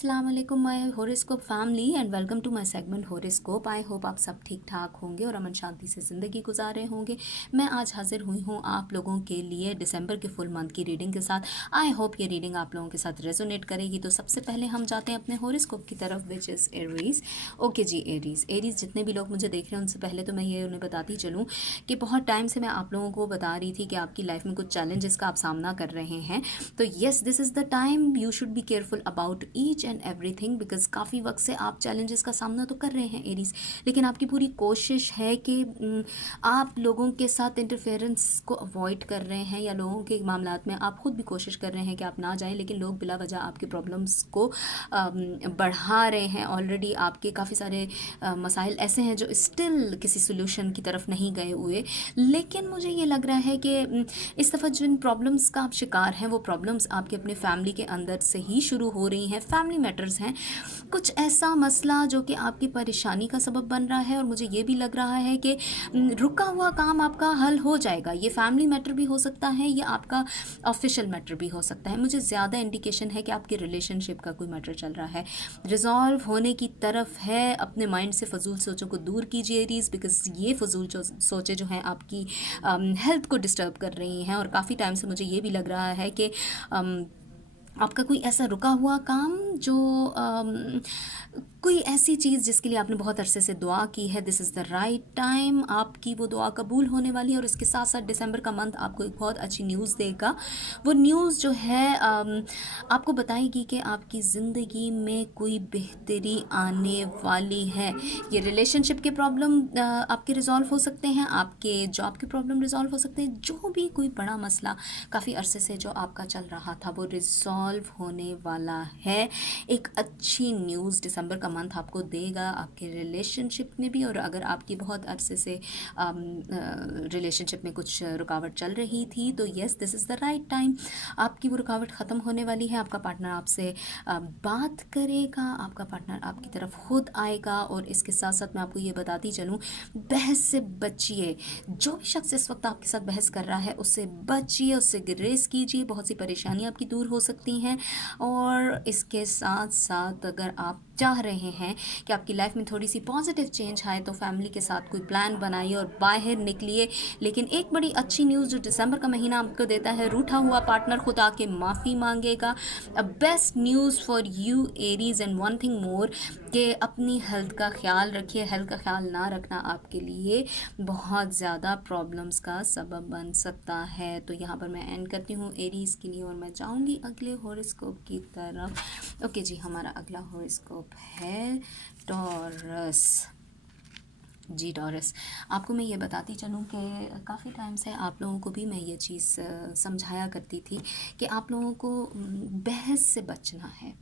अस्सलाम वालेकुम my horoscope family and welcome to my segment horoscope. I hope आप सब ठीक ठाक होंगे और अमन शांति से ज़िंदगी गुजार रहे होंगे। मैं आज हाजिर हुई हूँ आप लोगों के लिए दिसंबर के फुल मंथ की रीडिंग के साथ। आई होप ये रीडिंग आप लोगों के साथ रेजोनेट करेगी। तो सबसे पहले हम जाते हैं अपने हॉरोस्कोप की तरफ, विच इज़ एरीज। ओके जी, एरीज जितने भी लोग मुझे देख रहे हैं उनसे पहले तो मैं ये उन्हें बताती चलूँ कि बहुत टाइम से मैं आप लोगों को बता रही थी कि आपकी लाइफ में कुछ चैलेंजेस का आप सामना कर रहे हैं। तो yes, this is the time you should be careful about each and everything, because काफ़ी वक्त से आप चैलेंजेस का सामना तो कर रहे हैं एरीज, लेकिन आपकी पूरी कोशिश है कि आप लोगों के साथ इंटरफेरेंस को अवॉइड कर रहे हैं या लोगों के मामलात में आप खुद भी कोशिश कर रहे हैं कि आप ना जाएं, लेकिन लोग बिला वजह आपके प्रॉब्लम्स को बढ़ा रहे हैं। ऑलरेडी आपके काफ़ी सारे मसाइल ऐसे हैं जो स्टिल किसी सोल्यूशन की तरफ नहीं गए हुए। लेकिन मुझे ये लग रहा है कि इस दफ़ा जिन प्रॉब्लम्स का आप शिकार हैं वो प्रॉब्लम्स आपके अपने फैमिली के अंदर से ही शुरू हो रही हैं। फैमिली मैटर्स हैं, कुछ ऐसा मसला जो कि आपकी परेशानी का सबब बन रहा है और मुझे ये भी लग रहा है कि रुका हुआ काम आपका हल हो जाएगा। ये फैमिली मैटर भी हो सकता है या आपका ऑफिशियल मैटर भी हो सकता है। मुझे ज़्यादा इंडिकेशन है कि आपके रिलेशनशिप का कोई मैटर चल रहा है, रिजॉल्व होने की तरफ है। अपने माइंड से फजूल सोचों को दूर कीजिए एरीज, बिकॉज ये फजूल सोचें जो हैं आपकी हेल्थ को डिस्टर्ब कर रही हैं। और काफ़ी टाइम से मुझे ये भी लग रहा है कि आपका कोई ऐसा रुका हुआ काम जो कोई ऐसी चीज़ जिसके लिए आपने बहुत अरसे से दुआ की है, this is the right time. आपकी वो दुआ कबूल होने वाली है और इसके साथ साथ दिसंबर का मंथ आपको एक बहुत अच्छी न्यूज़ देगा। वो न्यूज़ जो है आपको बताएगी कि आपकी ज़िंदगी में कोई बेहतरी आने वाली है। ये रिलेशनशिप के प्रॉब्लम आपके रिजॉल्व हो सकते हैं, आपके जॉब के प्रॉब्लम रिजॉल्व हो सकते हैं। जो भी कोई बड़ा मसला काफ़ी अरसे से जो आपका चल रहा था वो रिजॉल्व होने वाला है। एक अच्छी न्यूज़ दिसंबर का मंथ आपको देगा आपके रिलेशनशिप में भी। और अगर आपकी बहुत अरसे से रिलेशनशिप में कुछ रुकावट चल रही थी तो yes, this is the right time. आपकी वो रुकावट ख़त्म होने वाली है। आपका पार्टनर आपसे बात करेगा, आपका पार्टनर आपकी तरफ खुद आएगा। और इसके साथ साथ मैं आपको ये बताती चलूँ, बहस से बचिए। जो भी शख्स इस वक्त आपके साथ बहस कर रहा है उससे बचिए, उससे ग्रेस कीजिए। बहुत सी परेशानियाँ आपकी दूर हो सकती हैं। और इसके साथ साथ अगर आप चाह रहे हैं कि आपकी लाइफ में थोड़ी सी पॉजिटिव चेंज आए तो फैमिली के साथ कोई प्लान बनाइए और बाहर निकलिए। लेकिन एक बड़ी अच्छी न्यूज़ जो दिसंबर का महीना आपको देता है, रूठा हुआ पार्टनर खुद आके माफ़ी मांगेगा। A best news for you Aries. And one thing more, कि अपनी हेल्थ का ख्याल रखिए। हेल्थ का ख्याल ना रखना आपके लिए बहुत ज़्यादा प्रॉब्लम्स का सबब बन सकता है। तो यहाँ पर मैं एंड करती हूँ एरीज के लिए और मैं जाऊँगी अगले हॉरोस्कोप की तरफ। ओके जी, हमारा अगला हॉरोस्कोप है टॉरस। जी टॉरस, आपको मैं ये बताती चलूँ कि काफ़ी टाइम से आप लोगों को भी मैं ये चीज़ समझाया करती थी कि आप लोगों को बहस से बचना है।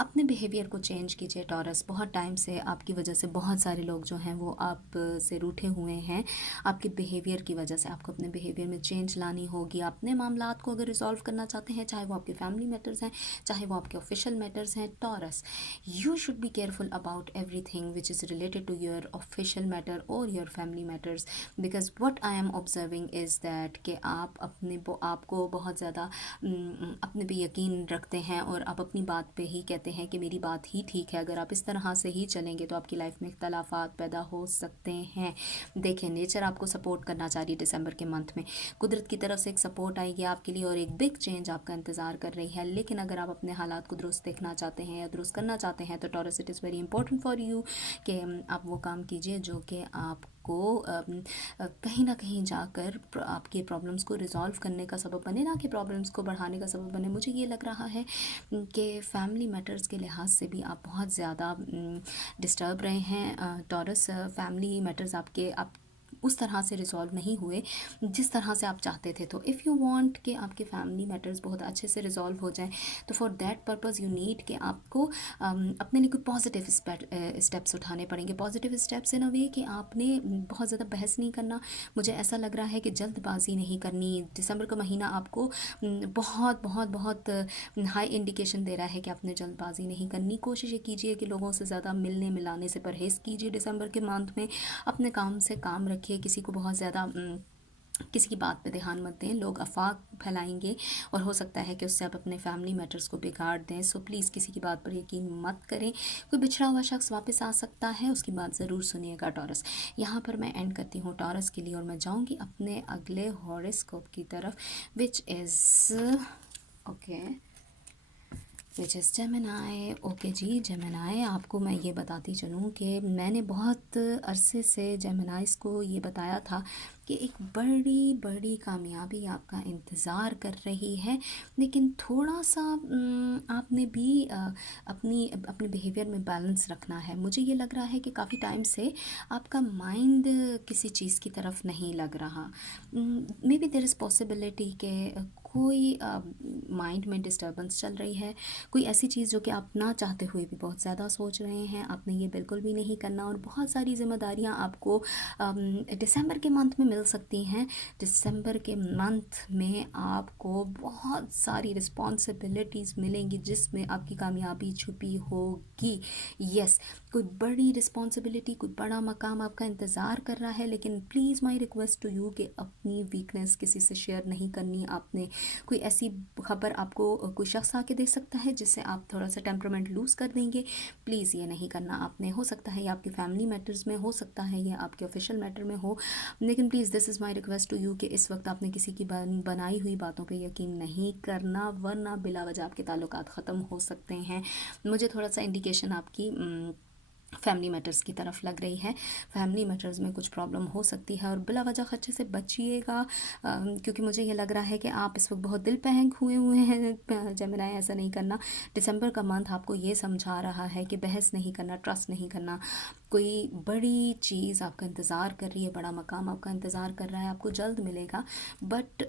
अपने बिहेवियर को चेंज कीजिए टॉरस। बहुत टाइम से आपकी वजह से बहुत सारे लोग जो हैं वो आप से रूठे हुए हैं। आपके बिहेवियर की वजह से आपको अपने बिहेवियर में चेंज लानी होगी। अपने मामलात को अगर रिजॉल्व करना चाहते हैं, चाहे वो आपके फैमिली मैटर्स हैं, चाहे वो आपके ऑफिशियल मैटर्स हैं, Taurus you should be careful about everything which is related to your official matter और your family matters. Because what I am observing is that कि आप आपको बहुत ज़्यादा अपने पे यकीन रखते हैं और आप अपनी बात पे ही कहते हैं कि मेरी बात ही ठीक है। अगर आप इस तरह से ही चलेंगे तो आपकी लाइफ में इख्तलाफात पैदा हो सकते हैं। देखिए, नेचर आपको सपोर्ट करना चाह रही है दिसंबर के मंथ में। कुदरत की तरफ से एक सपोर्ट आएगी आपके लिए और एक बिग चेंज आपका इंतज़ार कर रही है। लेकिन अगर आप अपने हालात को दुरुस्त देखना चाहते हैं या दुरुस्त करना चाहते हैं तो taurus, it is very important for you कि आप वो काम कीजिए जो कि आपको कहीं ना कहीं जाकर आपके प्रॉब्लम्स को रिजॉल्व करने का सबब बने, ना कि प्रॉब्लम्स को बढ़ाने का सबब बने। मुझे ये लग रहा है कि फैमिली मैटर्स के लिहाज से भी आप बहुत ज़्यादा डिस्टर्ब रहे हैं टॉरस। फैमिली मैटर्स आपके आप उस तरह से रिजॉल्व नहीं हुए जिस तरह से आप चाहते थे। तो इफ़ यू वांट कि आपके फैमिली मैटर्स बहुत अच्छे से रिजॉल्व हो जाएं तो for that purpose you need कि आपको अपने लिए कोई पॉजिटिव स्टेप्स उठाने पड़ेंगे। पॉजिटिव स्टेप्स इन अ वे कि आपने बहुत ज़्यादा बहस नहीं करना। मुझे ऐसा लग रहा है कि जल्दबाजी नहीं करनी। दिसंबर का महीना आपको बहुत बहुत बहुत हाई इंडिकेशन दे रहा है कि आपने जल्दबाजी नहीं करनी। कोशिश ये कीजिए कि लोगों से ज़्यादा मिलने मिलाने से परहेज़ कीजिए दिसंबर के मंथ में। अपने काम से काम रखिए, किसी को बहुत ज़्यादा किसी की बात पे ध्यान मत दें, लोग अफवाह फैलाएंगे और हो सकता है कि उससे आप अपने फैमिली मैटर्स को बिगाड़ दें। सो प्लीज़ किसी की बात पर यकीन मत करें। कोई बिछड़ा हुआ शख्स वापस आ सकता है, उसकी बात ज़रूर सुनिएगा टॉरस। यहाँ पर मैं एंड करती हूँ टॉरस के लिए और मैं जाऊँगी अपने अगले हॉरोस्कोप की तरफ, which is okay which is Gemini. Okay जी, जेमिनाई, आपको मैं ये बताती चलूँ कि मैंने बहुत अरसे से जेमिनाइज़ को ये बताया था कि एक बड़ी बड़ी कामयाबी आपका इंतज़ार कर रही है, लेकिन थोड़ा सा आपने भी अपनी अपने बिहेवियर में बैलेंस रखना है। मुझे ये लग रहा है कि काफ़ी टाइम से आपका माइंड किसी चीज़ की तरफ नहीं लग रहा। May be there is possibility कि कोई माइंड में डिस्टर्बेंस चल रही है, कोई ऐसी चीज़ जो कि आप ना चाहते हुए भी बहुत ज़्यादा सोच रहे हैं। आपने ये बिल्कुल भी नहीं करना और बहुत सारी ज़िम्मेदारियां आपको दिसंबर के मंथ में मिल सकती हैं। दिसंबर के मंथ में आपको बहुत सारी रिस्पॉन्सिबिलिटीज़ मिलेंगी जिसमें आपकी कामयाबी छुपी होगी। यस, कोई बड़ी रिस्पॉन्सिबिलिटी, कोई बड़ा मकाम आपका इंतज़ार कर रहा है, लेकिन please my request to you कि अपनी वीकनेस किसी से शेयर नहीं करनी आपने। कोई ऐसी खबर आपको कोई शख्स आके दे सकता है जिससे आप थोड़ा सा टेम्परामेंट लूज़ कर देंगे। प्लीज़ ये नहीं करना आपने। हो सकता है ये आपके फैमिली मैटर्स में, हो सकता है ये आपके ऑफिशियल मैटर में हो, लेकिन please this is my request to you कि इस वक्त आपने किसी की बनाई हुई बातों पे यकीन नहीं करना, वरना बिला वजह आपके ताल्लुकात ख़त्म हो सकते हैं। मुझे थोड़ा सा इंडिकेशन आपकी फैमिली मैटर्स की तरफ लग रही है। फैमिली मैटर्स में कुछ प्रॉब्लम हो सकती है और बिला वजह खर्चे से बचिएगा, क्योंकि मुझे ये लग रहा है कि आप इस वक्त बहुत दिल पहंग हुए हैं। जेमिनाई, ऐसा नहीं करना। दिसंबर का मंथ आपको ये समझा रहा है कि बहस नहीं करना, ट्रस्ट नहीं करना। कोई बड़ी चीज़ आपका इंतज़ार कर रही है, बड़ा मकाम आपका इंतज़ार कर रहा है, आपको जल्द मिलेगा। बट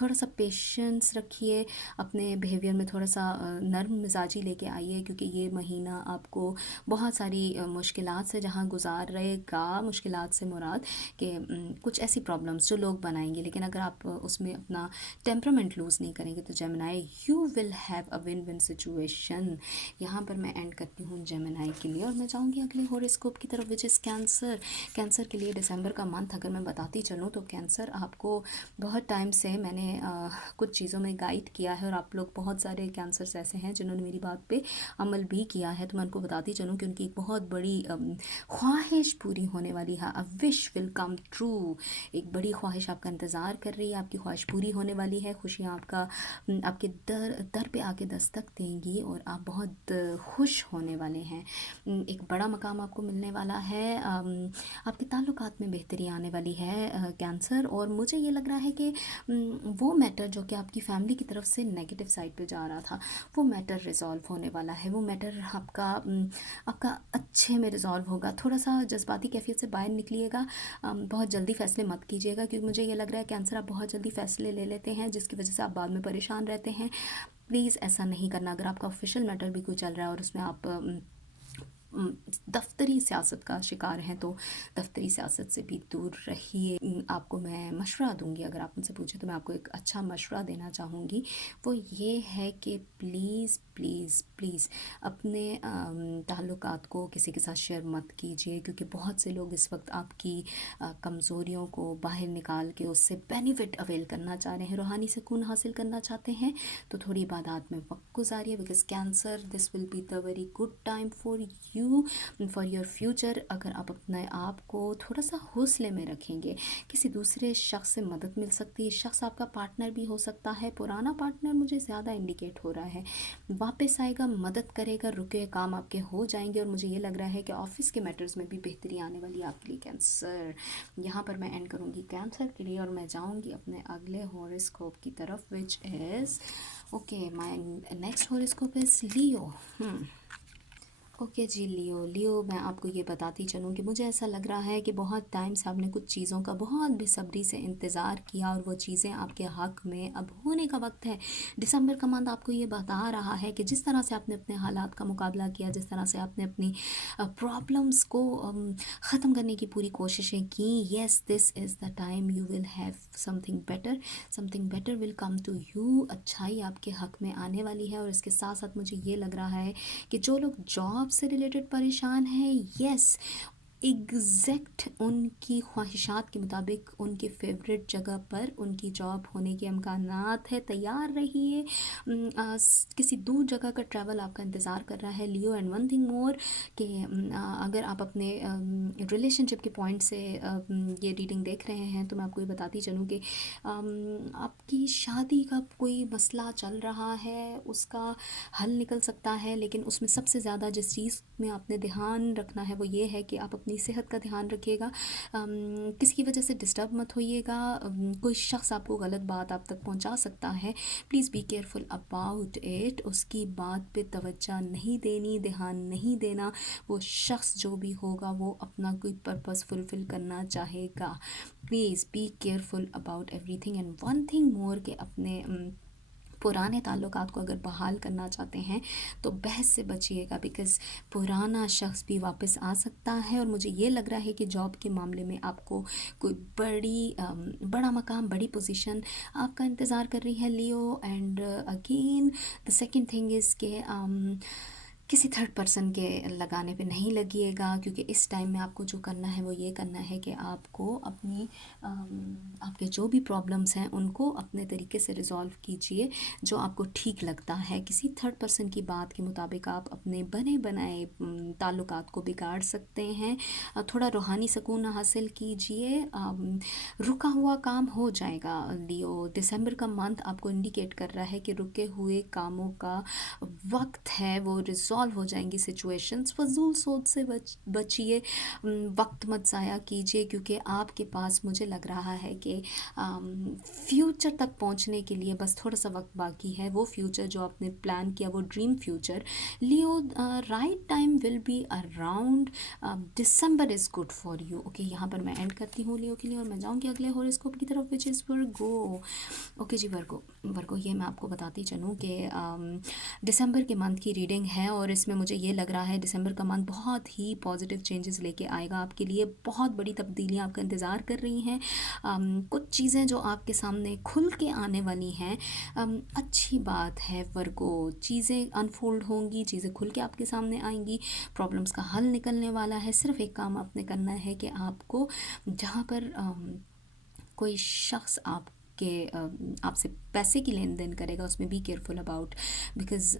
थोड़ा सा पेशेंस रखिए, अपने बिहेवियर में थोड़ा सा नर्म मिजाजी लेके आइए, क्योंकि ये महीना आपको बहुत सारी मुश्किलात से जहाँ गुजारेगा। मुश्किलात से मुराद कि कुछ ऐसी प्रॉब्लम्स जो लोग बनाएंगे, लेकिन अगर आप उसमें अपना टेम्परामेंट लूज़ नहीं करेंगे तो Gemini you will have a win win situation. यहाँ पर मैं एंड करती हूँ जेमिनाई के लिए और मैं जाऊँगी अगले हॉरोस्कोप की तरफ, विच इज़ कैंसर। कैंसर के लिए दिसंबर का मंथ अगर मैं बताती चलूँ तो कैंसर, आपको बहुत टाइम से मैंने कुछ चीज़ों में गाइड किया है और आप लोग बहुत सारे कैंसर्स ऐसे हैं जिन्होंने मेरी बात पे अमल भी किया है। तो मैं उनको बताती चलूँ कि उनकी एक बहुत बड़ी ख्वाहिश पूरी होने वाली है। A wish will come true. एक बड़ी ख्वाहिश आपका इंतज़ार कर रही है, आपकी ख्वाहिश पूरी होने वाली है। खुशियाँ आपके दर दर पे आके दस्तक देंगी और आप बहुत खुश होने वाले हैं। एक बड़ा मकाम आपको मिलने वाला है। आपके ताल्लुकात में बेहतरी आने वाली है कैंसर। और मुझे ये लग रहा है कि वो मैटर जो कि आपकी फैमिली की तरफ से नेगेटिव साइड पे जा रहा था, वो मैटर रिज़ॉल्व होने वाला है। वो मैटर आपका अच्छे में रिज़ॉल्व होगा। थोड़ा सा जज्बाती कैफियत से बाहर निकलिएगा। बहुत जल्दी फैसले मत कीजिएगा, क्योंकि मुझे ये लग रहा है कैंसर आप बहुत जल्दी फैसले ले लेते हैं जिसकी वजह से आप बाद में परेशान रहते हैं। प्लीज़ ऐसा नहीं करना। अगर आपका ऑफिशियल मैटर भी कोई चल रहा है और उसमें आप दफ्तरी सियासत का शिकार हैं तो दफ्तरी सियासत से भी दूर रहिए। आपको मैं मशवरा दूंगी, अगर आप मुझसे पूछें तो मैं आपको एक अच्छा मशवरा देना चाहूँगी। वो ये है कि प्लीज़ प्लीज़ प्लीज़ अपने ताल्लुकात को किसी के साथ शेयर मत कीजिए, क्योंकि बहुत से लोग इस वक्त आपकी कमज़ोरियों को बाहर निकाल के उससे बेनिफिट अवेल करना चाह रहे हैं, रूहानी सुकून हासिल करना चाहते हैं। तो थोड़ी इबादत में वक्त गुजारिए, because Cancer this will be the very good time for you, for your future. अगर आप अपने आप को थोड़ा सा हौसले में रखेंगे, किसी दूसरे शख्स से मदद मिल सकती है। शख्स आपका पार्टनर भी हो सकता है, पुराना पार्टनर मुझे ज़्यादा इंडिकेट हो रहा है, वापस आएगा, मदद करेगा, रुके हुए काम आपके हो जाएंगे। और मुझे ये लग रहा है कि ऑफिस के मैटर्स में भी बेहतरी आने वाली है आपके लिए कैंसर। यहाँ पर मैं एंड करूँगी कैंसर के लिए और मैं जाऊँगी अपने अगले हॉरोस्कोप की तरफ, which is okay my next horoscope is Leo. Okay ji, Leo. Leo, मैं आपको ये बताती चलूँ कि मुझे ऐसा लग रहा है कि बहुत टाइम से आपने कुछ चीज़ों का बहुत बेसब्री से इंतज़ार किया और वो चीज़ें आपके हक़ में अब होने का वक्त है। दिसंबर का मंथ आपको ये बता रहा है कि जिस तरह से आपने अपने हालात का मुकाबला किया, जिस तरह से आपने अपनी प्रॉब्लम्स को ख़त्म करने की पूरी कोशिशें की, yes this is the time you will have something better. Something better will come to you. अच्छाई आपके हक़ में आने वाली है। और इसके साथ साथ मुझे ये लग रहा है कि जो लोग जॉब से रिलेटेड परेशान हैं, यस एग्जैक्ट उनकी ख्वाहिशात के मुताबिक उनके फेवरेट जगह पर उनकी जॉब होने के इम्कानात है। तैयार रहिए, किसी दूर जगह का ट्रैवल आपका इंतज़ार कर रहा है Leo. And one thing more कि अगर आप अपने रिलेशनशिप के पॉइंट से ये रीडिंग देख रहे हैं तो मैं आपको ये बताती चलूँ कि आपकी शादी का कोई मसला चल रहा है, उसका हल निकल सकता है, लेकिन उसमें सबसे ज़्यादा जिस चीज़ में आपने ध्यान रखना है वो ये है कि आप अपनी सेहत का ध्यान रखिएगा। किसी की वजह से डिस्टर्ब मत होइएगा। कोई शख्स आपको गलत बात आप तक पहुंचा सकता है, please be careful about it. उसकी बात पे तवज्जो नहीं देनी, ध्यान नहीं देना। वो शख्स जो भी होगा वो अपना कोई पर्पस फुलफ़िल करना चाहेगा। Please be careful about everything. And one thing more कि अपने पुराने ताल्लुकात को अगर बहाल करना चाहते हैं तो बहस से बचिएगा, बिकॉज़ पुराना शख्स भी वापस आ सकता है। और मुझे ये लग रहा है कि जॉब के मामले में आपको कोई बड़ा मकाम, बड़ी पोजीशन आपका इंतज़ार कर रही है Leo. And again the second thing is के किसी थर्ड पर्सन के लगाने पे नहीं लगिएगा, क्योंकि इस टाइम में आपको जो करना है वो ये करना है कि आपको अपनी आपके जो भी प्रॉब्लम्स हैं उनको अपने तरीके से रिज़ॉल्व कीजिए जो आपको ठीक लगता है। किसी थर्ड पर्सन की बात के मुताबिक आप अपने बने बनाए ताल्लुकात को बिगाड़ सकते हैं। थोड़ा रूहानी सुकून हासिल कीजिए। रुका हुआ काम हो जाएगा लियो। दिसंबर का मंथ आपको इंडिकेट कर रहा है कि रुके हुए कामों का वक्त है, वो रिजॉल्व हो जाएंगी सिचुएशंस। फजूल सोच से बचिए, वक्त मत ज़ाया कीजिए, क्योंकि आपके पास मुझे लग रहा है कि फ्यूचर तक पहुंचने के लिए बस थोड़ा सा वक्त बाकी है। वो फ्यूचर जो आपने प्लान किया, वो dream future Leo, right time will be around December is good for you. Okay, यहाँ पर मैं एंड करती हूँ लियो के लिए और मैं जाऊँगी अगले हॉरोस्कोप की तरफ, विच इज़ वर्गो। ओके जी, वर्गो ये मैं आपको बताती चलूँ कि दिसंबर के मंथ की रीडिंग है और इसमें मुझे ये लग रहा है दिसंबर का मंथ बहुत ही पॉजिटिव चेंजेस लेके आएगा आपके लिए। बहुत बड़ी तब्दीलियाँ आपका इंतज़ार कर रही हैं। कुछ चीज़ें जो आपके सामने खुल के आने वाली हैं। अच्छी बात है वर्गो, चीज़ें अनफोल्ड होंगी, चीज़ें खुल के आपके सामने आएंगी, प्रॉब्लम्स का हल निकलने वाला है। सिर्फ एक काम आपने करना है कि आपको जहाँ पर कोई शख्स आपसे पैसे की लेन देन करेगा उसमें बी केयरफुल अबाउट, बिकॉज़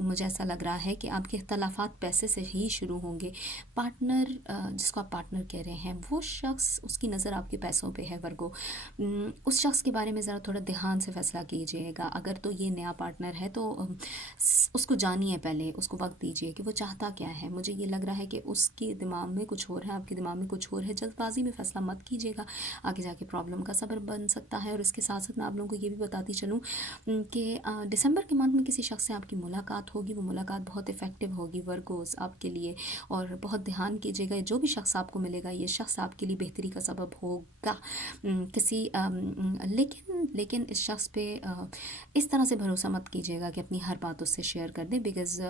मुझे ऐसा लग रहा है कि आपके इख्तलाफात पैसे से ही शुरू होंगे। पार्टनर जिसको आप पार्टनर कह रहे हैं वो शख्स, उसकी नज़र आपके पैसों पे है वर्गो। उस शख्स के बारे में ज़रा थोड़ा ध्यान से फ़ैसला कीजिएगा। अगर तो ये नया पार्टनर है तो उसको जानिए, पहले उसको वक्त दीजिए कि वो चाहता क्या है। मुझे ये लग रहा है कि उसके दिमाग में कुछ और है, आपके दिमाग में कुछ और है। जल्दबाजी में फ़ैसला मत कीजिएगा, आगे जाके प्रॉब्लम का सबब बन सकता है। और इसके साथ साथ मैं आप लोगों को ये भी बताती चलूँ कि दिसंबर के मंथ में किसी शख्स से आपकी मुलाकात होगी, वो मुलाकात बहुत इफ़ेक्टिव होगी वर्गोस आपके लिए। और बहुत ध्यान कीजिएगा, जो भी शख्स आपको मिलेगा ये शख्स आपके लिए बेहतरी का सबब होगा। किसी लेकिन इस शख्स पे इस तरह से भरोसा मत कीजिएगा कि अपनी हर बात उससे शेयर कर दें, because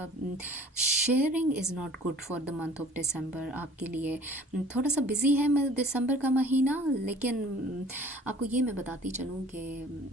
sharing is not good for the month of December. आपके लिए थोड़ा सा बिज़ी है दिसंबर का महीना, लेकिन आपको ये मैं बताती चलूँ कि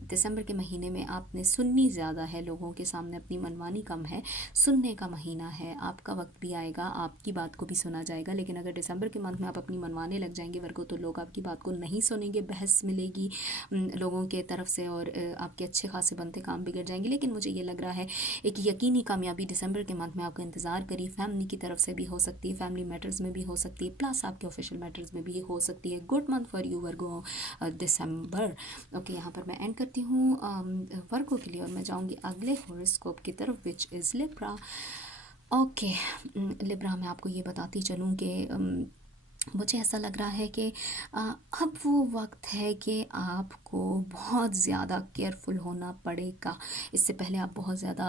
दिसंबर के महीने में आपने सुननी ज़्यादा है, लोगों के सामने अपनी मनमानी कम है। सुनने का महीना है, आपका वक्त भी आएगा, आपकी बात को भी सुना जाएगा। लेकिन अगर दिसंबर के मंथ में आप अपनी मनवाने लग जाएंगे वर्गो, तो लोग आपकी बात को नहीं सुनेंगे, बहस मिलेगी लोगों के तरफ से और आपके अच्छे खासे बनते काम बिगड़ जाएंगे। लेकिन मुझे ये लग रहा है एक यकीनी कामयाबी दिसंबर के मंथ में आपका इंतज़ार करिए। फैमिली की तरफ से भी हो सकती है, फैमिली मैटर्स में भी हो सकती है, प्लस आपके ऑफिशियल मैटर्स में भी हो सकती है। Good month for you Virgo December. Okay, यहाँ पर मैं एंड करती हूँ वर्गो के लिए और मैं जाऊँगी अगले हॉरोस्कोप की तरफ, which is Libra. Okay, Libra मैं आपको ये बताती चलूँ कि मुझे ऐसा लग रहा है कि अब वो वक्त है कि आपको बहुत ज़्यादा केयरफुल होना पड़ेगा। इससे पहले आप बहुत ज़्यादा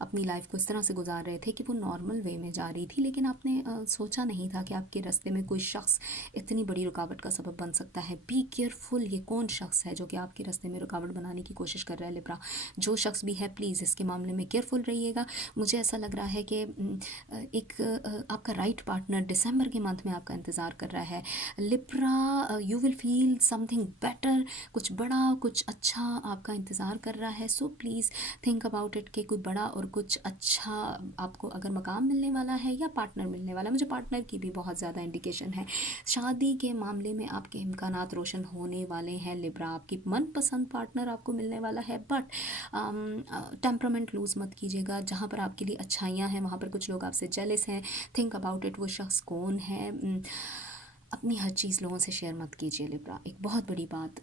अपनी लाइफ को इस तरह से गुजार रहे थे कि वो नॉर्मल वे में जा रही थी, लेकिन आपने सोचा नहीं था कि आपके रास्ते में कोई शख्स इतनी बड़ी रुकावट का सबब बन सकता है। बी केयरफुल, ये कौन शख्स है जो कि आपके रास्ते में रुकावट बनाने की कोशिश कर रहा है लिब्रा? जो शख्स भी है प्लीज़ इसके मामले में केयरफुल रहिएगा। मुझे ऐसा लग रहा है कि एक आपका राइट पार्टनर दिसंबर के मंथ में आपका इंतज़ार कर रहा है। Libra, you will feel something better, कुछ बड़ा कुछ अच्छा आपका इंतज़ार कर रहा है। So please think about it कि कोई बड़ा और कुछ अच्छा आपको अगर मकाम मिलने वाला है या पार्टनर मिलने वाला है। मुझे पार्टनर की भी बहुत ज़्यादा इंडिकेशन है। शादी के मामले में आपके इम्कानात रोशन होने वाले हैं लिब्रा। आपकी मनपसंद पार्टनर आपको मिलने वाला है, बट टेम्परामेंट लूज़ मत कीजिएगा। जहाँ पर आपके लिए अच्छाइयाँ हैं वहाँ पर कुछ लोग आपसे जेलस हैं। थिंक अबाउट इट, वो शख्स कौन है। अपनी हर चीज़ लोगों से शेयर मत कीजिए लिब्रा। एक बहुत बड़ी बात,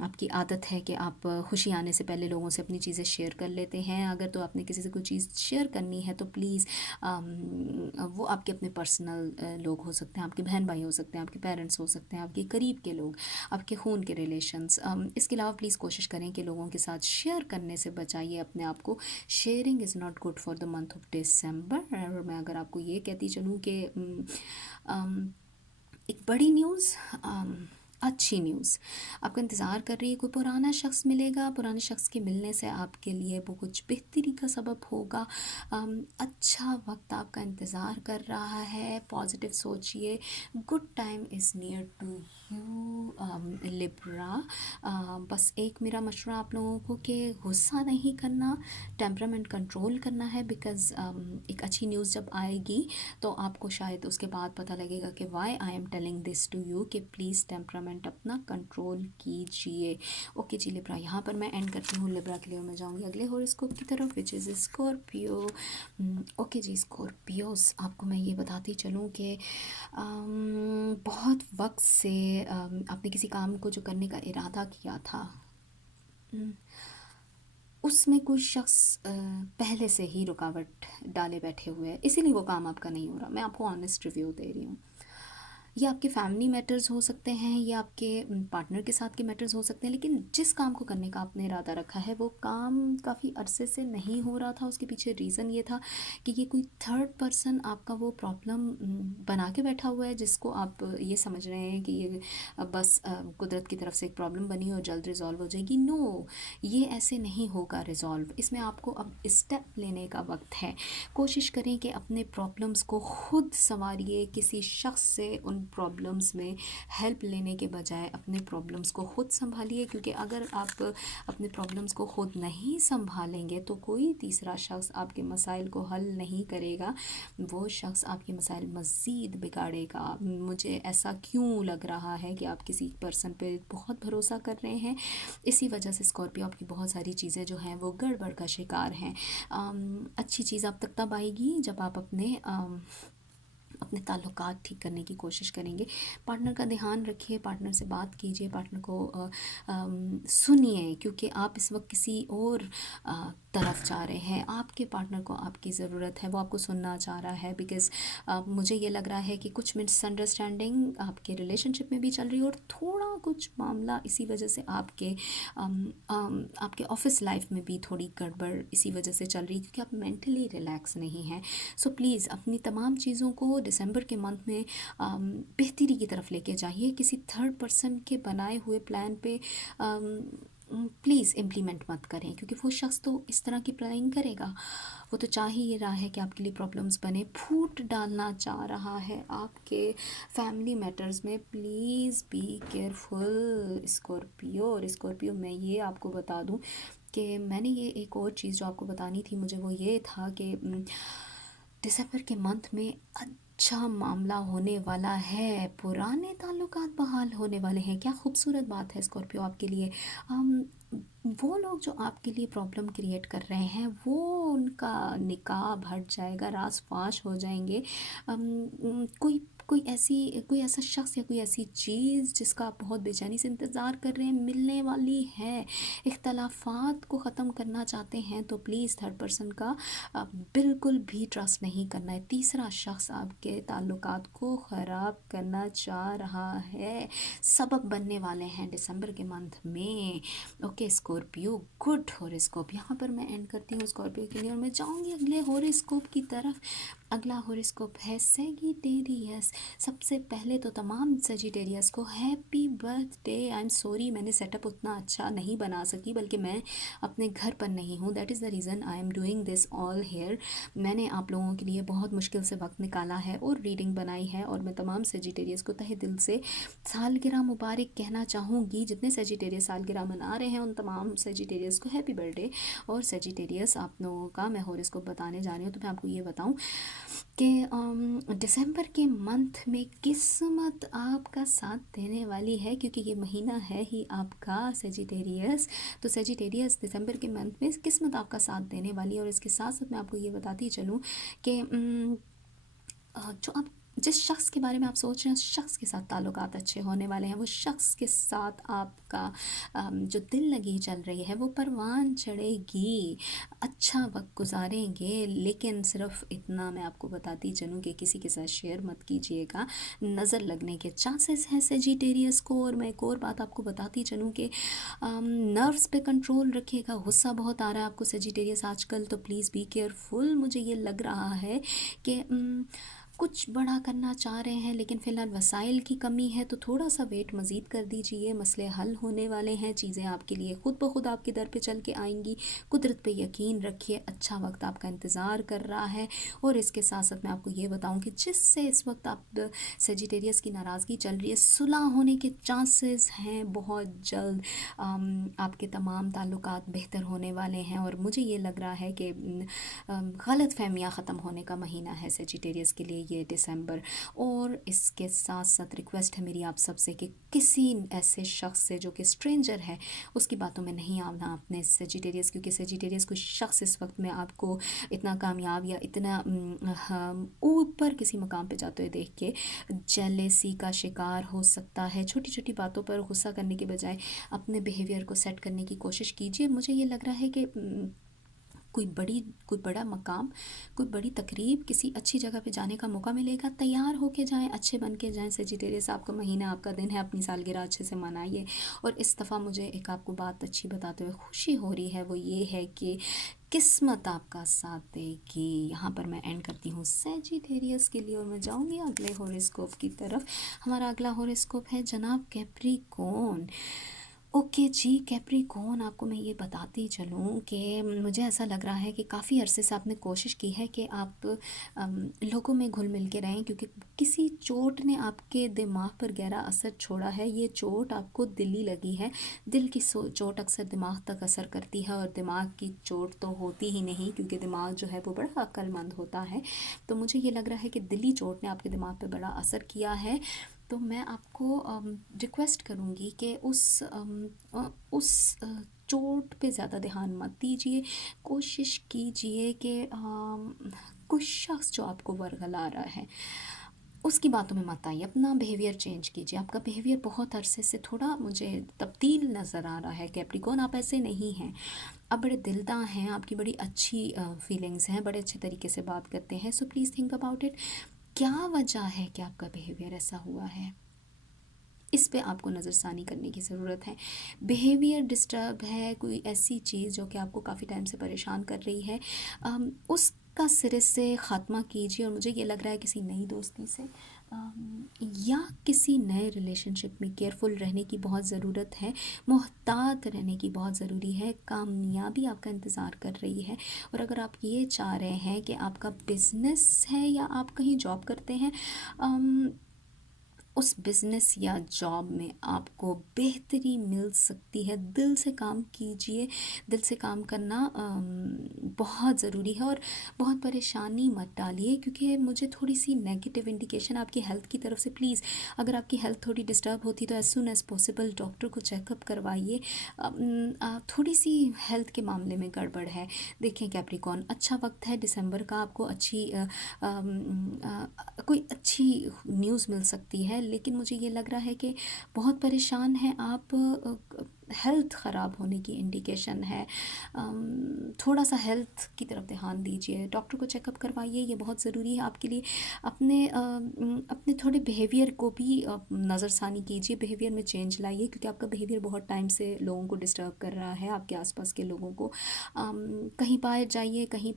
आपकी आदत है कि आप खुशी आने से पहले लोगों से अपनी चीज़ें शेयर कर लेते हैं। अगर तो आपने किसी से कोई चीज़ शेयर करनी है तो प्लीज़ वो आपके अपने पर्सनल लोग हो सकते हैं, आपके बहन भाई हो सकते हैं, आपके पेरेंट्स हो सकते हैं, आपके करीब के लोग, आपके खून के रिलेशंस। इसके अलावा प्लीज़ कोशिश करें कि लोगों के साथ शेयर करने से बचाइए अपने आप को। Sharing is not good for the month of December. और मैं अगर आपको ये कहती चलूँ कि एक बड़ी न्यूज़, अच्छी न्यूज़ आपका इंतज़ार कर रही है। कोई पुराना शख्स मिलेगा, पुराने शख्स के मिलने से आपके लिए वो कुछ बेहतरी का सबब होगा। अच्छा वक्त आपका इंतज़ार कर रहा है। पॉजिटिव सोचिए। Good time is near to you Libra. बस एक मेरा मशवरा आप लोगों को कि गुस्सा नहीं करना, टेम्परामेंट कंट्रोल करना है। बिकॉज़ एक अच्छी न्यूज़ जब आएगी तो आपको शायद उसके बाद पता लगेगा कि why I am telling this to you, कि प्लीज़ टेम्परामेंट अपना कंट्रोल कीजिए। ओके जी लिब्रा, यहाँ पर मैं एंड करती हूँ लिब्रा के लिए। मैं जाऊँगी अगले हॉरोस्कोप की तरफ, विच इज़ स्कॉर्पियो। ओके जी स्कॉर्पियोस, आपको मैं ये बताती चलूँ कि बहुत वक्त से आपने किसी काम को जो करने का इरादा किया था, उसमें कोई शख्स पहले से ही रुकावट डाले बैठे हुए है, इसीलिए वो काम आपका नहीं हो रहा। मैं आपको ऑनेस्ट रिव्यू दे रही हूँ। ये आपके फैमिली मैटर्स हो सकते हैं, ये आपके पार्टनर के साथ के मैटर्स हो सकते हैं, लेकिन जिस काम को करने का आपने इरादा रखा है वो काम काफ़ी अरसे से नहीं हो रहा था। उसके पीछे रीज़न ये था कि ये कोई थर्ड पर्सन आपका वो प्रॉब्लम बना के बैठा हुआ है, जिसको आप ये समझ रहे हैं कि ये बस कुदरत की तरफ से एक प्रॉब्लम बनी और जल्द रिजॉल्व हो जाएगी। नो, ये ऐसे नहीं होगा रिजॉल्व। इसमें आपको अब स्टेप लेने का वक्त है। कोशिश करें कि अपने प्रॉब्लम्स को खुद संवारिए। किसी शख्स से उन प्रॉब्लम्स में हेल्प लेने के बजाय अपने प्रॉब्लम्स को खुद संभालिए, क्योंकि अगर आप अपने प्रॉब्लम्स को खुद नहीं संभालेंगे तो कोई तीसरा शख्स आपके मसाइल को हल नहीं करेगा। वो शख्स आपके मसाइल मज़ीद बिगाड़ेगा। मुझे ऐसा क्यों लग रहा है कि आप किसी पर्सन पे बहुत भरोसा कर रहे हैं, इसी वजह से स्कॉर्पियो आपकी बहुत सारी चीज़ें जो हैं वो गड़बड़ का शिकार हैं। अच्छी चीज़ आप तक तब आएगी जब आप अपने ताल्लुकात ठीक करने की कोशिश करेंगे। पार्टनर का ध्यान रखिए, पार्टनर से बात कीजिए, पार्टनर को सुनिए, क्योंकि आप इस वक्त किसी और तरफ जा रहे हैं। आपके पार्टनर को आपकी ज़रूरत है, वो आपको सुनना चाह रहा है। बिकॉज़ मुझे ये लग रहा है कि कुछ मिसअंडरस्टैंडिंग आपके रिलेशनशिप में भी चल रही है, और थोड़ा कुछ मामला इसी वजह से आपके ऑफिस लाइफ में भी थोड़ी गड़बड़ इसी वजह से चल रही है, क्योंकि आप मेंटली रिलैक्स नहीं हैं। सो प्लीज़ अपनी तमाम चीज़ों को दिसंबर के मंथ में बेहतरी की तरफ लेके जाइए। किसी थर्ड पर्सन के बनाए हुए प्लान पे प्लीज़ इम्प्लीमेंट मत करें, क्योंकि वो शख्स तो इस तरह की प्लानिंग करेगा। वो तो चाह ही ये रहा है कि आपके लिए प्रॉब्लम्स बने, फूट डालना चाह रहा है आपके फैमिली मैटर्स में। Please be careful Scorpio. और स्कॉर्पियो, मैं ये आपको बता दूं कि मैंने ये एक और चीज़ जो आपको बतानी थी मुझे, वो ये था कि दिसंबर के मंथ में अच्छा मामला होने वाला है, पुराने ताल्लुकात बहाल होने वाले हैं। क्या खूबसूरत बात है स्कॉर्पियो आपके लिए। वो लोग जो आपके लिए प्रॉब्लम क्रिएट कर रहे हैं, वो उनका निकाह हट जाएगा, राज फाश हो जाएंगे। कोई ऐसा शख्स या कोई ऐसी चीज़ जिसका आप बहुत बेचैनी से इंतज़ार कर रहे हैं, मिलने वाली है। इख्तलाफात को ख़त्म करना चाहते हैं तो प्लीज़ थर्ड पर्सन का बिल्कुल भी ट्रस्ट नहीं करना है। तीसरा शख्स आपके ताल्लुकात को ख़राब करना चाह रहा है, सबब बनने वाले हैं दिसंबर के मंथ में। ओके स्कॉर्पियो, गुड हॉरोस्कोप यहाँ पर मैं एंड करती हूँ स्कॉर्पियो के लिए, और मैं जाऊँगी अगले हॉरोस्कोप की तरफ। अगला हॉरोस्कोप है सैजिटेरियस। सबसे पहले तो तमाम सैजिटेरियस को happy birthday. I am sorry मैंने सेटअप उतना अच्छा नहीं बना सकी, बल्कि मैं अपने घर पर नहीं हूँ, that is the reason I am doing this all here. मैंने आप लोगों के लिए बहुत मुश्किल से वक्त निकाला है और रीडिंग बनाई है, और मैं तमाम सैजिटेरियस को तहे दिल से सालगिरह मुबारक कहना चाहूँगी। जितने सैजिटेरियस सालगिरह मना रहे हैं उन तमाम सैजिटेरियस को हैप्पी बर्थडे। और सैजिटेरियस आप लोगों का मैं हॉरोस्कोप बताने जा रही हूँ, तो मैं आपको ये बताऊँ कि दिसंबर के मंथ में किस्मत आपका साथ देने वाली है, क्योंकि ये महीना है ही आपका सैजिटेरियस। तो सैजिटेरियस दिसंबर के मंथ में किस्मत आपका साथ देने वाली है। और इसके साथ साथ मैं आपको ये बताती चलूँ कि जो आप जिस शख्स के बारे में आप सोच रहे हैं उस शख्स के साथ ताल्लुकात अच्छे होने वाले हैं। वो शख्स के साथ आपका जो दिल लगी चल रही है वो परवान चढ़ेगी, अच्छा वक्त गुजारेंगे। लेकिन सिर्फ इतना मैं आपको बताती चलूँ कि किसी के साथ शेयर मत कीजिएगा, नज़र लगने के चांसेस हैं सेजिटेरियस को। और मैं एक और बात आपको बताती चलूँ कि नर्व्स पे कंट्रोल रखिएगा। गुस्सा बहुत आ रहा है आपको सेजिटेरियस आजकल, तो प्लीज़ बी केयरफुल। मुझे ये लग रहा है कि कुछ बड़ा करना चाह रहे हैं लेकिन फ़िलहाल वसाइल की कमी है, तो थोड़ा सा वेट मज़ीद कर दीजिए। मसले हल होने वाले हैं, चीज़ें आपके लिए खुद ब खुद आपके दर पे चल के आएंगी। कुदरत पे यकीन रखिए, अच्छा वक्त आपका इंतज़ार कर रहा है। और इसके साथ साथ मैं आपको ये बताऊं कि जिससे इस वक्त आप सेजिटेरियस की नाराज़गी चल रही है, सुलह होने के चांसेस हैं बहुत जल्द। आपके तमाम ताल्लुकात बेहतर होने वाले हैं। और मुझे ये लग रहा है कि गलत फहमियाँ ख़त्म होने का महीना है सेजिटेरियस के लिए ये दिसंबर। और इसके साथ साथ रिक्वेस्ट है मेरी आप सबसे कि किसी ऐसे शख्स से जो कि स्ट्रेंजर है उसकी बातों में नहीं आना अपने सेजिटेरियस, क्योंकि सेजिटेरियस कोई शख्स इस वक्त में आपको इतना कामयाब या इतना ऊपर किसी मकाम पे जाते हुए देख के जेलेसी का शिकार हो सकता है। छोटी छोटी बातों पर गुस्सा करने के बजाय अपने बिहेवियर को सेट करने की कोशिश कीजिए। मुझे ये लग रहा है कि कोई बड़ा मकाम, कोई बड़ी तकरीब, किसी अच्छी जगह पे जाने का मौका मिलेगा, तैयार होके जाएं, अच्छे बन के जाएं। सेजिटेरियस आपका महीना, आपका दिन है, अपनी सालगिरह अच्छे से मनाइए। और इस दफ़ा मुझे एक आपको बात अच्छी बताते हुए खुशी हो रही है, वो ये है कि किस्मत आपका साथ देगी। यहाँ पर मैं एंड करती हूँ सेजिटेरियस के लिए और मैं जाऊँगी अगले हॉरोस्कोप की तरफ। हमारा अगला हॉरोस्कोप है जनाब कैप्रिकॉर्न। ओके जी, कैप्रिकॉर्न, आपको मैं ये बताती चलूँ कि मुझे ऐसा लग रहा है कि काफ़ी अरसे से आपने कोशिश की है कि आप लोगों में घुल मिल के रहें, क्योंकि किसी चोट ने आपके दिमाग पर गहरा असर छोड़ा है। ये चोट आपको दिली लगी है। दिल की चोट अक्सर दिमाग तक असर करती है, और दिमाग की चोट तो होती ही नहीं, क्योंकि दिमाग जो है वो बड़ा अक्लमंद होता है। तो मुझे ये लग रहा है कि दिली चोट ने आपके दिमाग पर बड़ा असर किया है। तो मैं आपको रिक्वेस्ट करूँगी कि उस चोट पे ज़्यादा ध्यान मत दीजिए। कोशिश कीजिए कि कोई शख्स जो आपको वर्गला रहा है उसकी बातों में मत आइए, अपना बिहेवियर चेंज कीजिए। आपका बिहेवियर बहुत अरसे से थोड़ा मुझे तब्दील नज़र आ रहा है कैप्रिकॉर्न, आप ऐसे नहीं हैं। आप बड़े दिलदार हैं, आपकी बड़ी अच्छी फीलिंग्स हैं, बड़े अच्छे तरीके से बात करते हैं। So please think about it. क्या वजह है कि आपका बिहेवियर ऐसा हुआ है, इस पे आपको नज़रसानी करने की ज़रूरत है। बिहेवियर डिस्टर्ब है, कोई ऐसी चीज़ जो कि आपको काफ़ी टाइम से परेशान कर रही है, उसका सिरे से ख़ात्मा कीजिए। और मुझे ये लग रहा है किसी नई दोस्ती से या किसी नए रिलेशनशिप में केयरफुल रहने की बहुत ज़रूरत है, मोहतात रहने की बहुत ज़रूरी है। कामयाबी आपका इंतज़ार कर रही है। और अगर आप ये चाह रहे हैं कि आपका बिज़नेस है या आप कहीं जॉब करते हैं, उस बिज़नेस या जॉब में आपको बेहतरी मिल सकती है। दिल से काम कीजिए, दिल से काम करना बहुत ज़रूरी है। और बहुत परेशानी मत डालिए, क्योंकि मुझे थोड़ी सी नेगेटिव इंडिकेशन आपकी हेल्थ की तरफ से। प्लीज़, अगर आपकी हेल्थ थोड़ी डिस्टर्ब होती तो as soon as possible doctor को चेकअप करवाइए। थोड़ी सी हेल्थ के मामले में गड़बड़ है। देखें कैप्रिकॉर्न, अच्छा वक्त है दिसंबर का, आपको कोई अच्छी न्यूज़ मिल सकती है। लेकिन मुझे ये लग रहा है कि बहुत परेशान हैं आप हेल्थ ख़राब होने की इंडिकेशन है। थोड़ा सा हेल्थ की तरफ ध्यान दीजिए, डॉक्टर को चेकअप करवाइए, ये बहुत ज़रूरी है आपके लिए। अपने थोड़े बिहेवियर को भी नज़रसानी कीजिए, बिहेवियर में चेंज लाइए, क्योंकि आपका बिहेवियर बहुत टाइम से लोगों को डिस्टर्ब कर रहा है, आपके आसपास के लोगों को। कहीं बाहर जाइए, कहीं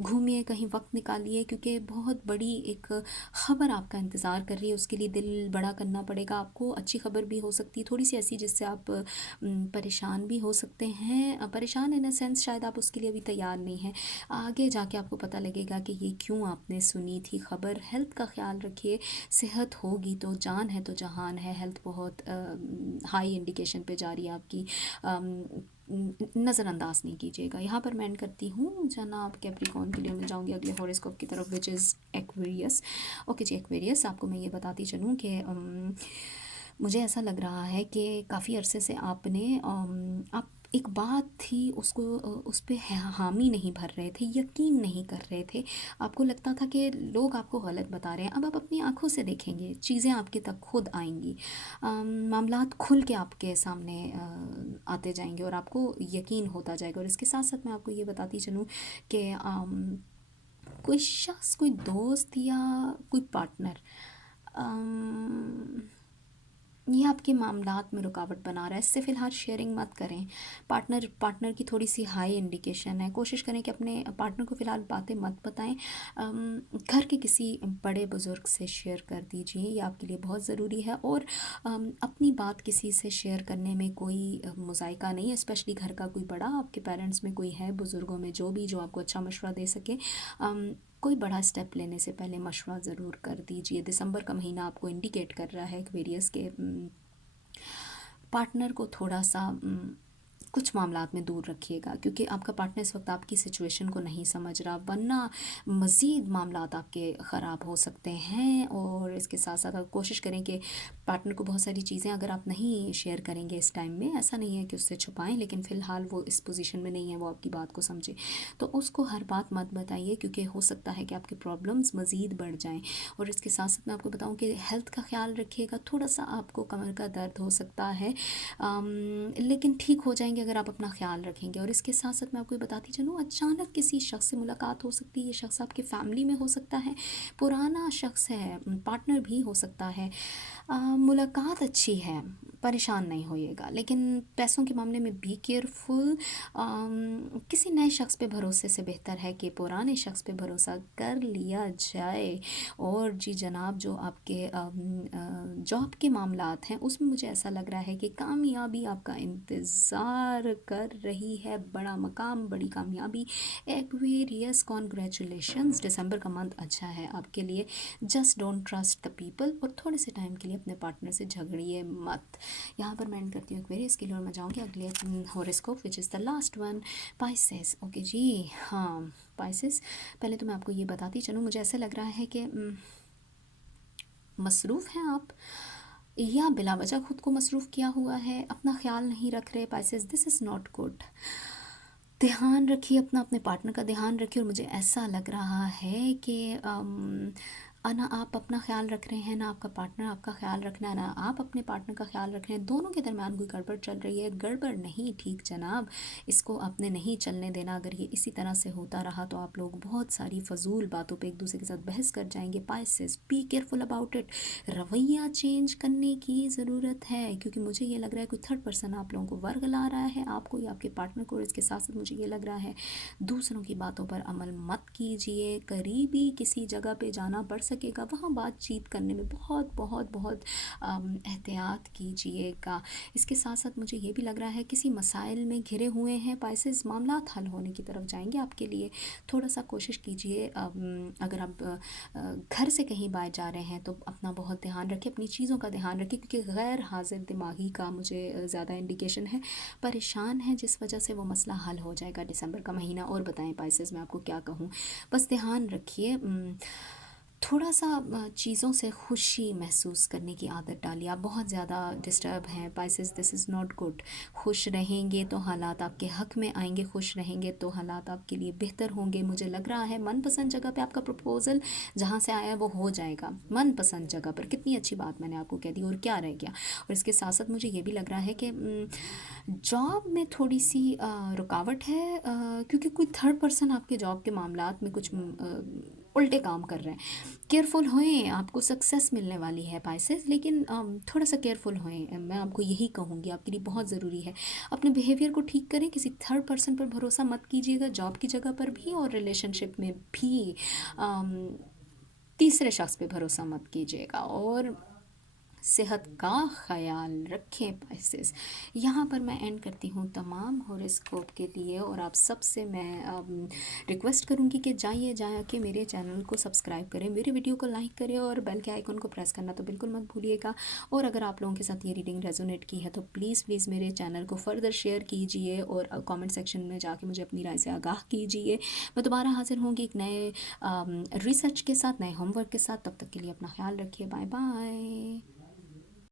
घूमिए, कहीं वक्त निकालिए, क्योंकि बहुत बड़ी एक ख़बर आपका इंतज़ार कर रही है, उसके लिए दिल बड़ा करना पड़ेगा आपको। अच्छी खबर भी हो सकती है, थोड़ी सी ऐसी जिससे आप परेशान भी हो सकते हैं, परेशान इन अ सेंस शायद आप उसके लिए अभी तैयार नहीं हैं। आगे जाके आपको पता लगेगा कि ये क्यों आपने सुनी थी खबर। हेल्थ का ख्याल रखिए, सेहत होगी तो जान है तो जहान है। हेल्थ बहुत हाई इंडिकेशन पे जा रही है आपकी, नज़रअंदाज नहीं कीजिएगा। यहाँ पर मैं एंड करती हूँ जनाब कैप्रिकॉर्न के लिए। मैं जाऊँगी अगले हॉरोस्कोप की तरफ, विच इज़ एक्वेरियस। ओके जी, एक्वेरियस, आपको मैं ये बताती चलूँ कि मुझे ऐसा लग रहा है कि काफ़ी अरसे से आप एक बात थी उसको उस पे हामी नहीं भर रहे थे, यकीन नहीं कर रहे थे। आपको लगता था कि लोग आपको गलत बता रहे हैं। अब आप अपनी आंखों से देखेंगे, चीज़ें आपके तक खुद आएंगी, मामलात खुल के आपके सामने आते जाएंगे और आपको यकीन होता जाएगा। और इसके साथ साथ मैं आपको ये बताती चलूँ कि कोई शख्स, कोई दोस्त या कोई पार्टनर ये आपके मामलात में रुकावट बना रहा है, इससे फ़िलहाल शेयरिंग मत करें। पार्टनर की थोड़ी सी हाई इंडिकेशन है, कोशिश करें कि अपने पार्टनर को फ़िलहाल बातें मत बताएं। घर के किसी बड़े बुज़ुर्ग से शेयर कर दीजिए, ये आपके लिए बहुत ज़रूरी है। और अपनी बात किसी से शेयर करने में कोई मुज़ायका नहीं है, स्पेशली घर का कोई बड़ा, आपके पेरेंट्स में कोई है, बुज़ुर्गों में जो आपको अच्छा मशवरा दे सके। कोई बड़ा स्टेप लेने से पहले मशवरा ज़रूर कर दीजिए। दिसंबर का महीना आपको इंडिकेट कर रहा है एक्वेरियस के पार्टनर को थोड़ा सा कुछ मामलात में दूर रखिएगा, क्योंकि आपका पार्टनर इस वक्त आपकी सिचुएशन को नहीं समझ रहा, वरना मज़ीद मामलात आपके ख़राब हो सकते हैं। और इसके साथ साथ आप कोशिश करें कि पार्टनर को बहुत सारी चीज़ें अगर आप नहीं शेयर करेंगे इस टाइम में, ऐसा नहीं है कि उससे छुपाएं, लेकिन फ़िलहाल वो इस पोजीशन में नहीं है वो आपकी बात को समझे, तो उसको हर बात मत बताइए, क्योंकि हो सकता है कि आपके प्रॉब्लम्स मज़ीद बढ़ जाएँ। और इसके साथ साथ मैं आपको बताऊँ कि हेल्थ का ख्याल रखिएगा, थोड़ा सा आपको कमर का दर्द हो सकता है, लेकिन ठीक हो जाएंगे अगर आप अपना ख्याल रखेंगे। और इसके साथ साथ मैं आपको ये बताती चलूँ, अचानक किसी शख्स से मुलाकात हो सकती है। ये शख्स आपके फैमिली में हो सकता है, पुराना शख्स है, पार्टनर भी हो सकता है। मुलाकात अच्छी है, परेशान नहीं होइएगा, लेकिन पैसों के मामले में बी केयरफुल। किसी नए शख्स पे भरोसे से बेहतर है कि पुराने शख्स पे भरोसा कर लिया जाए। और जी जनाब, जो आपके जॉब के मामलात हैं उसमें मुझे ऐसा लग रहा है कि कामयाबी आपका इंतज़ार कर रही है, बड़ा मकाम, बड़ी कामयाबी। एक्वेरियस, कॉन्ग्रेचुलेशंस, दिसंबर का मंथ अच्छा है आपके लिए। Just don't trust the people, और थोड़े से टाइम के लिए अपने पार्टनर से झगड़िए मत। यहाँ पर मैं एंड करती हूँ एक्वेरियस के लिए, और मैं जाऊँगी अगले horoscope which is the last one, Pisces. Okay ji, हाँ पाइसेस, पहले तो मैं आपको ये बताती चलूँ, मुझे ऐसा लग रहा है कि मसरूफ़ हैं आप, या बिला वजह खुद को मसरूफ़ किया हुआ है, अपना ख्याल नहीं रख रहे। Pisces, this is not good. ध्यान रखिए अपना, अपने पार्टनर का ध्यान रखिए। और मुझे ऐसा लग रहा है कि ना आप अपना ख्याल रख रहे हैं, ना आपका पार्टनर आपका ख्याल रखना है, ना आप अपने पार्टनर का ख्याल रख रहे हैं। दोनों के दरमियान कोई गड़बड़ चल रही है। गड़बड़ नहीं ठीक जनाब, इसको आपने नहीं चलने देना। अगर ये इसी तरह से होता रहा तो आप लोग बहुत सारी फजूल बातों पे एक दूसरे के साथ बहस कर जाएंगे। Pisces, B careful about it. रवैया चेंज करने की ज़रूरत है, क्योंकि मुझे ये लग रहा है कोई थर्ड पर्सन आप लोगों को वर्ग ला रहा है, आपको या आपके पार्टनर को। और इसके साथ साथ मुझे ये लग रहा है दूसरों की बातों पर अमल मत कीजिए। करीबी किसी जगह पे जाना पड़ सकेगा, वहाँ बातचीत करने में बहुत बहुत बहुत एहतियात कीजिएगा। इसके साथ साथ मुझे ये भी लग रहा है किसी मसाइल में घिरे हुए हैं पाइसेस, मामलात हल होने की तरफ जाएंगे आपके लिए। थोड़ा सा कोशिश कीजिए, अगर आप घर से कहीं बाहर जा रहे हैं तो अपना बहुत ध्यान रखें, अपनी चीज़ों का ध्यान रखें, क्योंकि गैर हाजिर दिमागी का मुझे ज़्यादा इंडिकेशन है। परेशान है जिस वजह से वो मसला हल हो जाएगा दिसंबर का महीना। और बताएं पाइसेस, मैं आपको क्या कहूँ, बस ध्यान रखिए। थोड़ा-सा चीज़ों से खुशी महसूस करने की आदत डालिए। आप बहुत ज़्यादा डिस्टर्ब हैं Pisces, this is not good. खुश रहेंगे तो हालात आपके हक में आएँगे, खुश रहेंगे तो हालात आपके लिए बेहतर होंगे। मुझे लग रहा है मनपसंद जगह पे आपका प्रपोज़ल जहाँ से आया है वो हो जाएगा। मनपसंद जगह पर, कितनी अच्छी बात मैंने आपको कह दी, और क्या रह गया। और इसके साथ-साथ मुझे ये भी लग रहा है कि जॉब में थोड़ी-सी रुकावट है, क्योंकि कोई थर्ड पर्सन आपके जॉब के मामलात में कुछ उल्टे काम कर रहे हैं। केयरफुल होएं, आपको सक्सेस मिलने वाली है पाइसेस, लेकिन थोड़ा सा केयरफुल होएं, मैं आपको यही कहूँगी, आपके लिए बहुत ज़रूरी है। अपने बिहेवियर को ठीक करें, किसी थर्ड पर्सन पर भरोसा मत कीजिएगा, जॉब की जगह पर भी और रिलेशनशिप में भी। अम, तीसरे शख्स पे भरोसा मत कीजिएगा, और सेहत का ख्याल रखें पाइसेस। यहाँ पर मैं एंड करती हूँ तमाम हॉरोस्कोप के लिए, और आप सबसे मैं रिक्वेस्ट करूँगी कि जाइए जाके मेरे चैनल को सब्सक्राइब करें, मेरे वीडियो को लाइक करें, और बेल के आइकन को प्रेस करना तो बिल्कुल मत भूलिएगा। और अगर आप लोगों के साथ ये रीडिंग रेजोनेट की है तो प्लीज़ प्लीज़ मेरे चैनल को फर्दर शेयर कीजिए, और कमेंट सेक्शन में जाके मुझे अपनी राय से आगाह कीजिए। मैं दोबारा हाजिर होंगी एक नए रिसर्च के साथ, नए होमवर्क के साथ। तब तक के लिए अपना ख्याल रखिए। Bye bye.